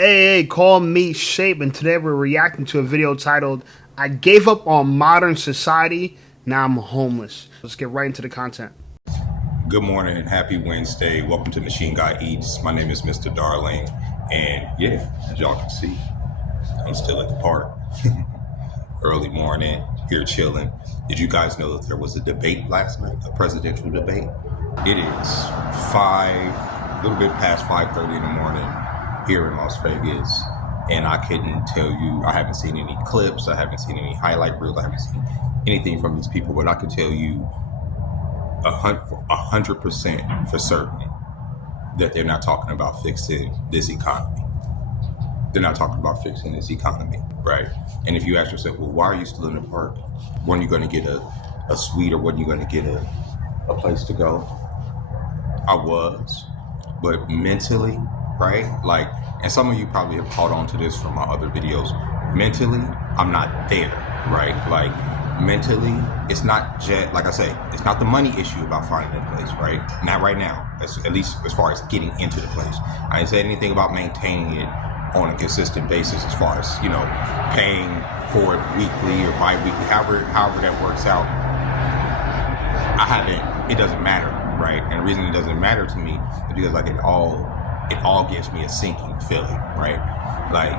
Hey, call me Shape, and today we're reacting to a video titled, I Gave Up on Modern Society, Now I'm Homeless. Let's get right into the content. Good morning and happy Wednesday. Welcome to Machine Guy Eats. My name is Mr. Darling, and yeah, as y'all can see, I'm still at the park. Early morning, here chilling. Did you guys know that there was a debate last night, a presidential debate? It is a little bit past 5:30 in the morning here in Las Vegas, and I couldn't tell you, I haven't seen any clips, I haven't seen any highlight reels, I haven't seen anything from these people, but I can tell you 100% for certain that they're not talking about fixing this economy. They're not talking about fixing this economy, right? And if you ask yourself, well, why are you still in the park? When are you going to get a suite, or when are you going to get a place to go? I was, but mentally, right? Like, and some of you probably have caught on to this from my other videos. Mentally, I'm not there, right? Like, mentally, it's not just, like I say, it's not the money issue about finding a place, right? Not right now, at least as far as getting into the place. I didn't say anything about maintaining it on a consistent basis as far as, you know, paying for it weekly or bi-weekly, however that works out. It doesn't matter, right? And the reason it doesn't matter to me is because, like, it all gives me a sinking feeling, right? Like,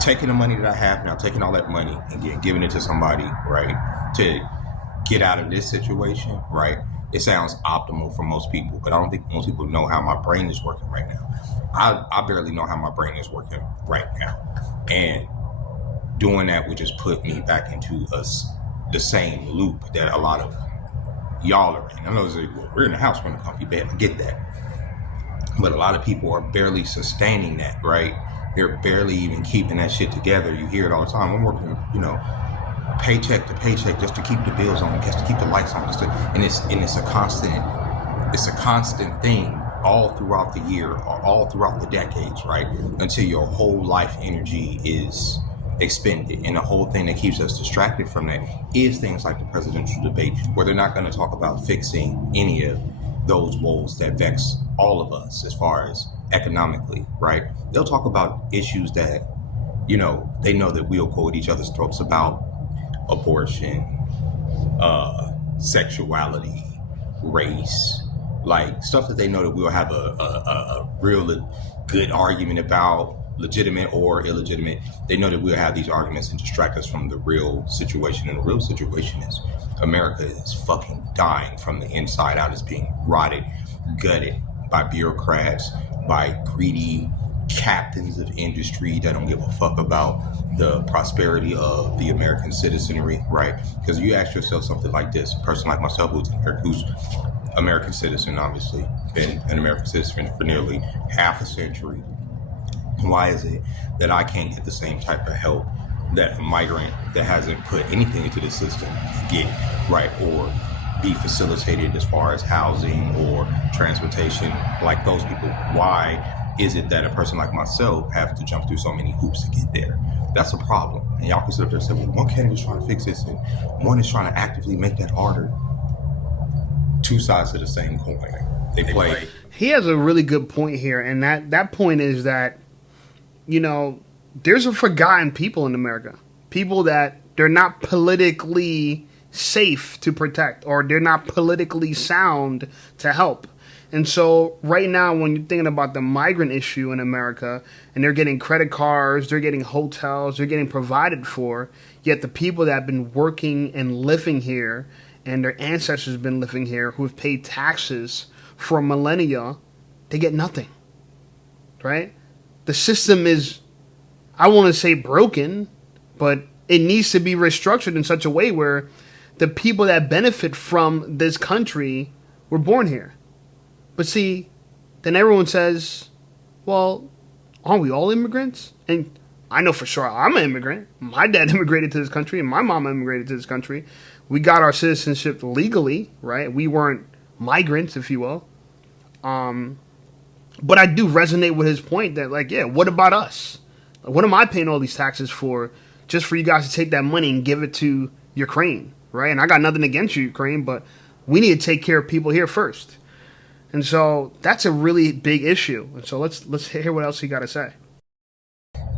taking the money that I have now, taking all that money and giving it to somebody, right, to get out of this situation, right? It sounds optimal for most people, but I don't think most people know how my brain is working right now. I barely know how my brain is working right now. And doing that would just put me back into the same loop that a lot of y'all are in. I know we're in the house, we're in a comfy bed, I get that. But a lot of people are barely sustaining that, right? They're barely even keeping that shit together. You hear it all the time. I'm working, you know, paycheck to paycheck just to keep the bills on, just to keep the lights on, and it's a constant thing all throughout the year, or all throughout the decades, right? Until your whole life energy is expended. And the whole thing that keeps us distracted from that is things like the presidential debate, where they're not going to talk about fixing any of those woes that vex all of us as far as economically, right? They'll talk about issues that, you know, they know that we'll go at each other's throats about: abortion, sexuality, race, like stuff that they know that we'll have a real good argument about, legitimate or illegitimate. They know that we'll have these arguments and distract us from the real situation. And the real situation is America is fucking dying from the inside out. It's being rotted, gutted by bureaucrats, by greedy captains of industry that don't give a fuck about the prosperity of the American citizenry, right? Because you ask yourself something like this: a person like myself who's American citizen, obviously been an American citizen for nearly half a century, why is it that I can't get the same type of help that a migrant that hasn't put anything into the system can get, right? Or be facilitated as far as housing or transportation like those people? Why is it that a person like myself have to jump through so many hoops to get there? That's a problem. And y'all can sit up there and say, well, one candidate is trying to fix this and one is trying to actively make that harder. Two sides of the same coin. They play. He has a really good point here, and that point is that, you know, there's a forgotten people in America. People that they're not politically safe to protect, or they're not politically sound to help. And so right now, when you're thinking about the migrant issue in America, and they're getting credit cards, they're getting hotels, they're getting provided for, yet the people that have been working and living here, and their ancestors have been living here, who have paid taxes for millennia, they get nothing, right? The system is, I want to say broken, but it needs to be restructured in such a way where the people that benefit from this country were born here. But see, then everyone says, well, aren't we all immigrants? And I know for sure I'm an immigrant. My dad immigrated to this country, and my mom immigrated to this country. We got our citizenship legally, right? We weren't migrants, if you will. But I do resonate with his point that, like, yeah, what about us? What am I paying all these taxes for, just for you guys to take that money and give it to Ukraine, right? And I got nothing against you, Ukraine, but we need to take care of people here first. And so that's a really big issue. And so let's hear what else he got to say.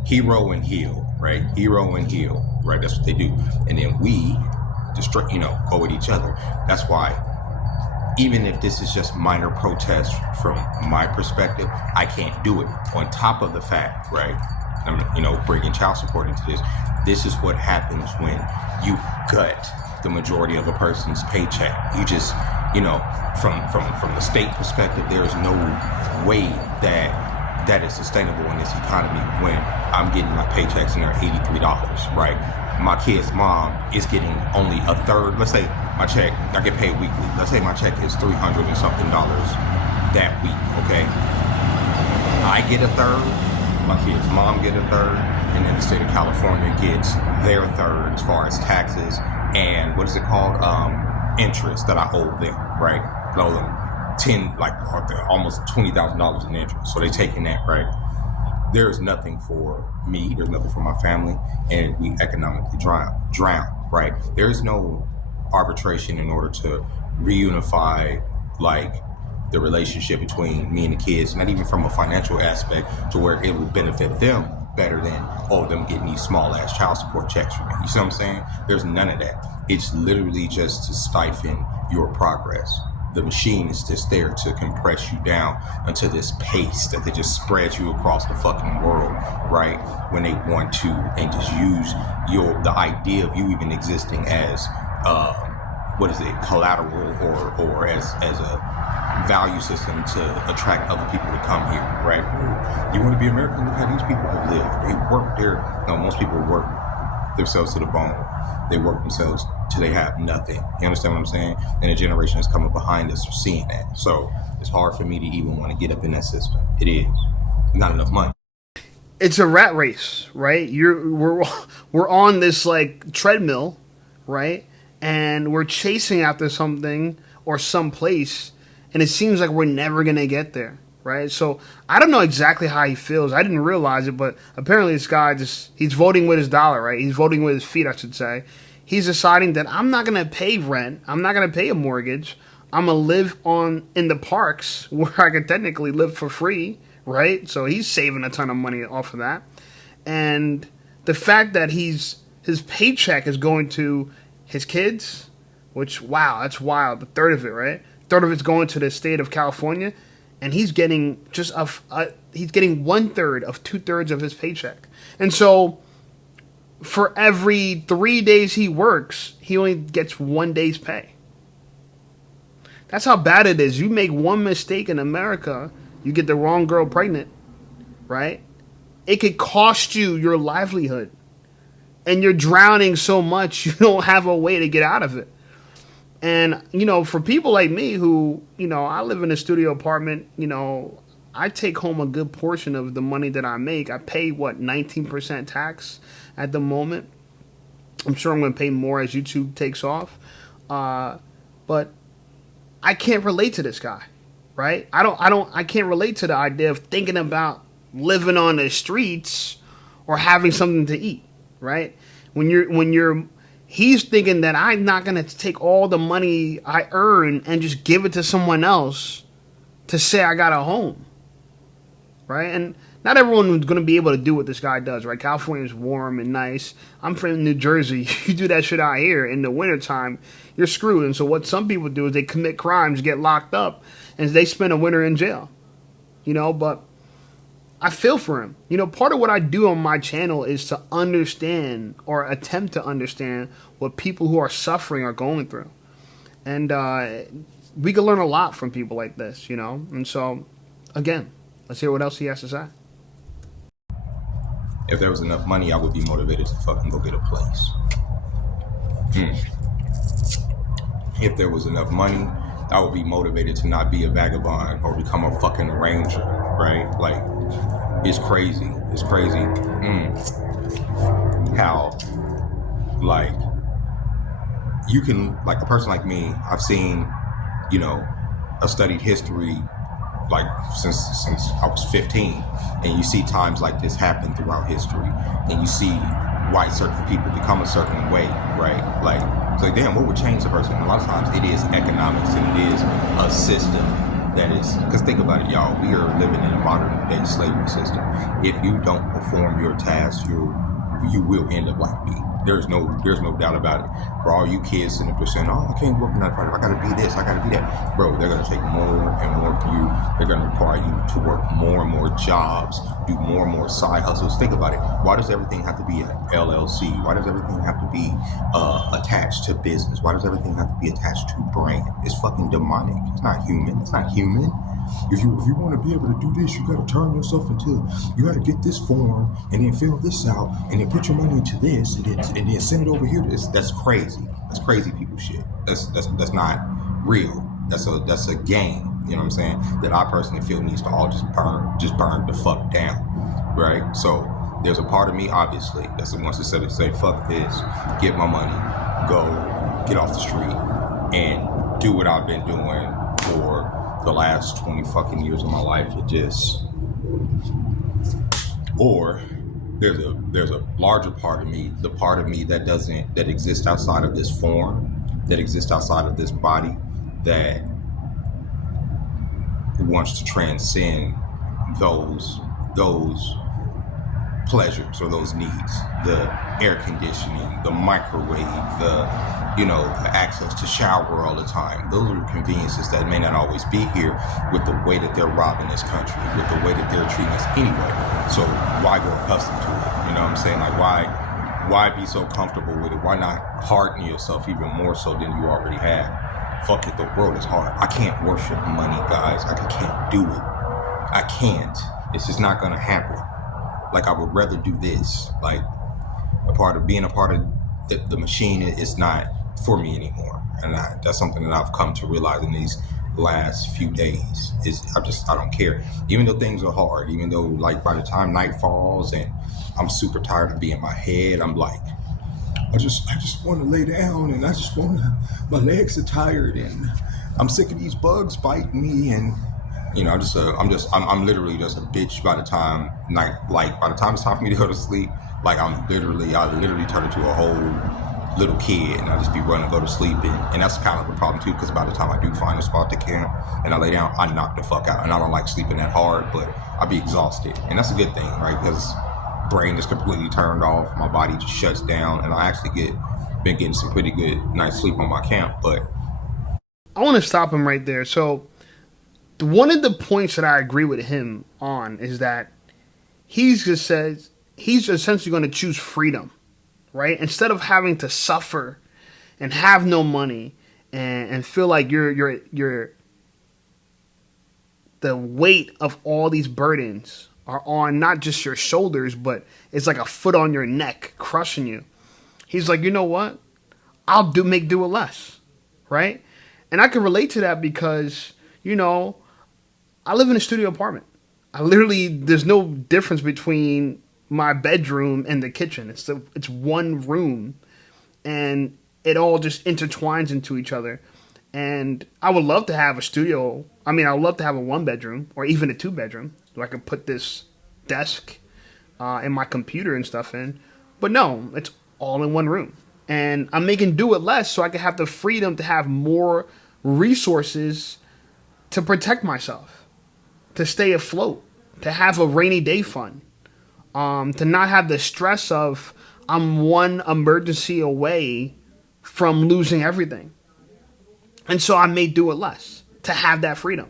Hero and heel, right? Hero and heel, right? That's what they do. And then we just, go with each other. That's why, even if this is just minor protest from my perspective, I can't do it. On top of the fact, right? I'm, bringing child support into this. This is what happens when you gut the majority of a person's paycheck. You just, from the state perspective, there is no way that is sustainable in this economy when I'm getting my paychecks and they're $83, right? My kid's mom is getting only a third. Let's say my check, I get paid weekly. Let's say my check is $300 and something that week, okay? I get a third, my kid's mom get a third, and then the state of California gets their third as far as taxes and what is it called? Interest that I owe them, right? I owe them almost $20,000 in interest. So they're taking that, right? There's nothing for me, there's nothing for my family, and we economically drown, right? There's no arbitration in order to reunify the relationship between me and the kids, not even from a financial aspect to where it would benefit them better than them getting these small ass child support checks from me. You see what I'm saying? There's none of that. It's literally just to stifle your progress. The machine is just there to compress you down into this pace that they just spread you across the fucking world, right? When they want to, and just use the idea of you even existing as collateral or as a value system to attract other people to come here, right? You want to be American? Look how these people have lived. They work most people work themselves to the bone. They work themselves till they have nothing. You understand what I'm saying? And the generation that's coming behind us are seeing that. So it's hard for me to even want to get up in that system. It is. Not enough money. It's a rat race, right? We're on this treadmill, right? And we're chasing after something or someplace, and it seems like we're never gonna get there, right? So I don't know exactly how he feels. I didn't realize it, but apparently this guy he's voting with his dollar, right? He's voting with his feet, I should say. He's deciding that I'm not gonna pay rent. I'm not gonna pay a mortgage. I'm gonna live in the parks where I can technically live for free, right? So he's saving a ton of money off of that. And the fact that his paycheck is going to his kids, which, wow, that's wild. A third of it, right? A third of it's going to the state of California, and he's getting he's getting 1/3 of 2/3 of his paycheck. And so for every 3 days he works, he only gets 1 day's pay. That's how bad it is. You make one mistake in America, you get the wrong girl pregnant, right? It could cost you your livelihood. And you're drowning so much, you don't have a way to get out of it. And, for people like me who, I live in a studio apartment, I take home a good portion of the money that I make. I pay, 19% tax at the moment. I'm sure I'm going to pay more as YouTube takes off. But I can't relate to this guy, right? I can't relate to the idea of thinking about living on the streets or having something to eat. Right? He's thinking that I'm not going to take all the money I earn and just give it to someone else to say I got a home. Right? And not everyone is going to be able to do what this guy does, right? California is warm and nice. I'm from New Jersey. You do that shit out here in the wintertime, you're screwed. And so what some people do is they commit crimes, get locked up, and they spend a winter in jail. But I feel for him. Part of what I do on my channel is to understand or attempt to understand what people who are suffering are going through. And we can learn a lot from people like this, And so, again, let's hear what else he has to say. If there was enough money, I would be motivated to fucking go get a place. If there was enough money, I would be motivated to not be a vagabond or become a fucking ranger, right? It's crazy. It's crazy. How, you can, a person like me, I've seen, I studied history, since I was 15, and you see times like this happen throughout history, and you see why certain people become a certain way, right? It's damn, what would change the person? And a lot of times it is economics, and it is a system that is, because think about it, y'all. We are living in a modern day slavery system. If you don't perform your tasks, you will end up like me. There's no doubt about it. For all you kids sitting up there saying, "Oh, I can't work in that fight. I gotta be this. I gotta be that." Bro, they're gonna take more and more from you. They're gonna require you to work more and more jobs, do more and more side hustles. Think about it. Why does everything have to be an LLC? Why does everything have to be attached to business? Why does everything have to be attached to brand? It's fucking demonic. It's not human. It's not human. If you want to be able to do this, you got to turn yourself into. You got to get this form and then fill this out and then put your money into this and then send it over here. That's crazy. That's crazy people shit. That's not real. That's a game. You know what I'm saying? That I personally feel needs to all just burn the fuck down, right? So there's a part of me, obviously, that's the ones that say fuck this, get my money, go get off the street and do what I've been doing for the last 20 fucking years of my life. Or there's a larger part of me, the part of me that exists outside of this form, that exists outside of this body, that wants to transcend those pleasures or those needs, the air conditioning, the microwave, the access to shower all the time. Those are conveniences that may not always be here with the way that they're robbing this country, with the way that they're treating us anyway. So why go accustomed to it? You know what I'm saying? Like why be so comfortable with it? Why not harden yourself even more so than you already have? Fuck it, the world is hard. I can't worship money, guys. I can't do it. I can't. It's just not gonna happen. Like, I would rather do this. Like, being a part of the machine is not for me anymore. And that's something that I've come to realize in these last few days. I don't care. Even though things are hard, even though, like, by the time night falls and I'm super tired of being in my head, I'm like, I just want to lay down, and my legs are tired, and I'm sick of these bugs biting me, and I'm literally just a bitch by the time it's time for me to go to sleep. Like, I literally turn into a whole little kid, and I just be running, go to sleep, and that's kind of a problem too, because by the time I do find a spot to camp and I lay down, I knock the fuck out, and I don't like sleeping that hard, but I be exhausted, and that's a good thing, right? Because brain is completely turned off, my body just shuts down, and I actually been getting some pretty good night's sleep on my camp. But I want to stop him right there. So one of the points that I agree with him on is that he's essentially going to choose freedom, right? Instead of having to suffer and have no money and feel like you're the weight of all these burdens are on not just your shoulders, but it's like a foot on your neck crushing you. He's like, you know what? I'll make do with less, right? And I can relate to that because, I live in a studio apartment. There's no difference between my bedroom and the kitchen. It's one room, and it all just intertwines into each other. And I would love to have a studio. I mean, I would love to have a 1-bedroom or even a 2-bedroom so I could put this desk and my computer and stuff in. But no, it's all in one room. And I'm making do with less so I can have the freedom to have more resources to protect myself, to stay afloat, to have a rainy day fund, to not have the stress of I'm one emergency away from losing everything. And so I may do it less to have that freedom.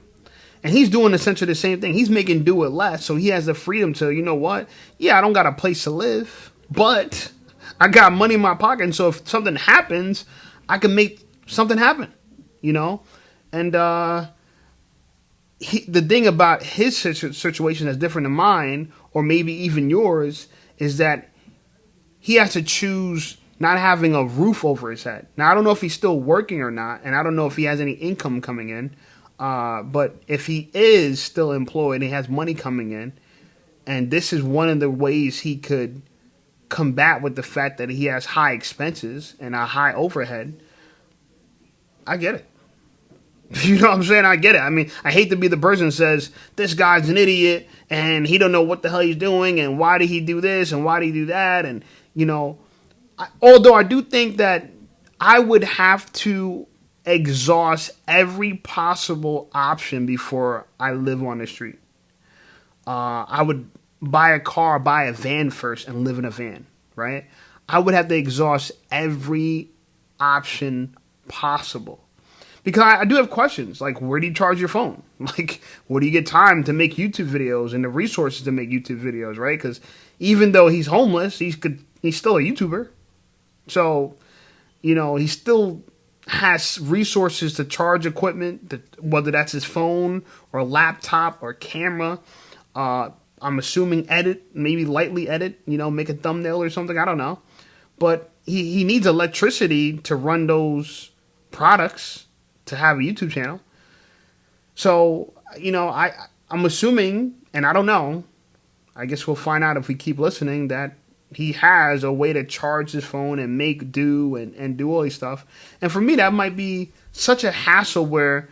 And he's doing essentially the same thing. He's making do it less, so he has the freedom to, you know what? Yeah, I don't got a place to live, but I got money in my pocket. And so if something happens, I can make something happen, And the thing about his situation that's different than mine, or maybe even yours, is that he has to choose not having a roof over his head. Now, I don't know if he's still working or not, and I don't know if he has any income coming in. But if he is still employed and he has money coming in, and this is one of the ways he could combat with the fact that he has high expenses and a high overhead, I get it. You know what I'm saying? I get it. I mean, I hate to be the person who says, this guy's an idiot and he don't know what the hell he's doing and why did he do this and why did he do that? And, although I do think that I would have to exhaust every possible option before I live on the street. I would buy a car, buy a van first, and live in a van, right? I would have to exhaust every option possible. Because I do have questions, like where do you charge your phone? Like, where do you get time to make YouTube videos and the resources to make YouTube videos, right? Because even though he's homeless, he's still a YouTuber. So, he still has resources to charge equipment, whether that's his phone or laptop or camera. I'm assuming edit, maybe lightly edit, make a thumbnail or something. I don't know. But he needs electricity to run those products to have a YouTube channel. So, I'm assuming, and I don't know, I guess we'll find out if we keep listening, that he has a way to charge his phone and make do and do all these stuff. And for me, that might be such a hassle where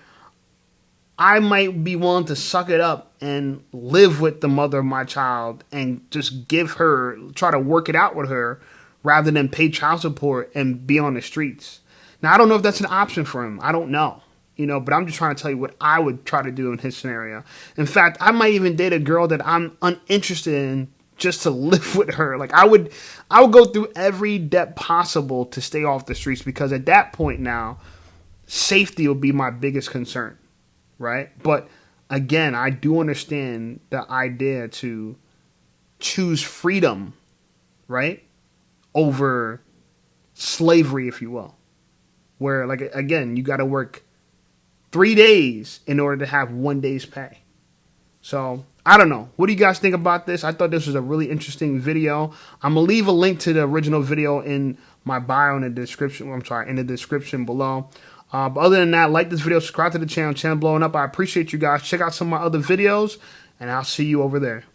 I might be willing to suck it up and live with the mother of my child and just try to work it out with her rather than pay child support and be on the streets. Now, I don't know if that's an option for him. I don't know, but I'm just trying to tell you what I would try to do in his scenario. In fact, I might even date a girl that I'm uninterested in just to live with her. Like, I would go through every depth possible to stay off the streets, because at that point now, safety will be my biggest concern, right? But again, I do understand the idea to choose freedom, right, over slavery, if you will. Where, like, again, you got to work 3 days in order to have 1 day's pay. So, I don't know. What do you guys think about this? I thought this was a really interesting video. I'm going to leave a link to the original video in my bio in the description. In the description below. But other than that, like this video, subscribe to the channel blowing up. I appreciate you guys. Check out some of my other videos, and I'll see you over there.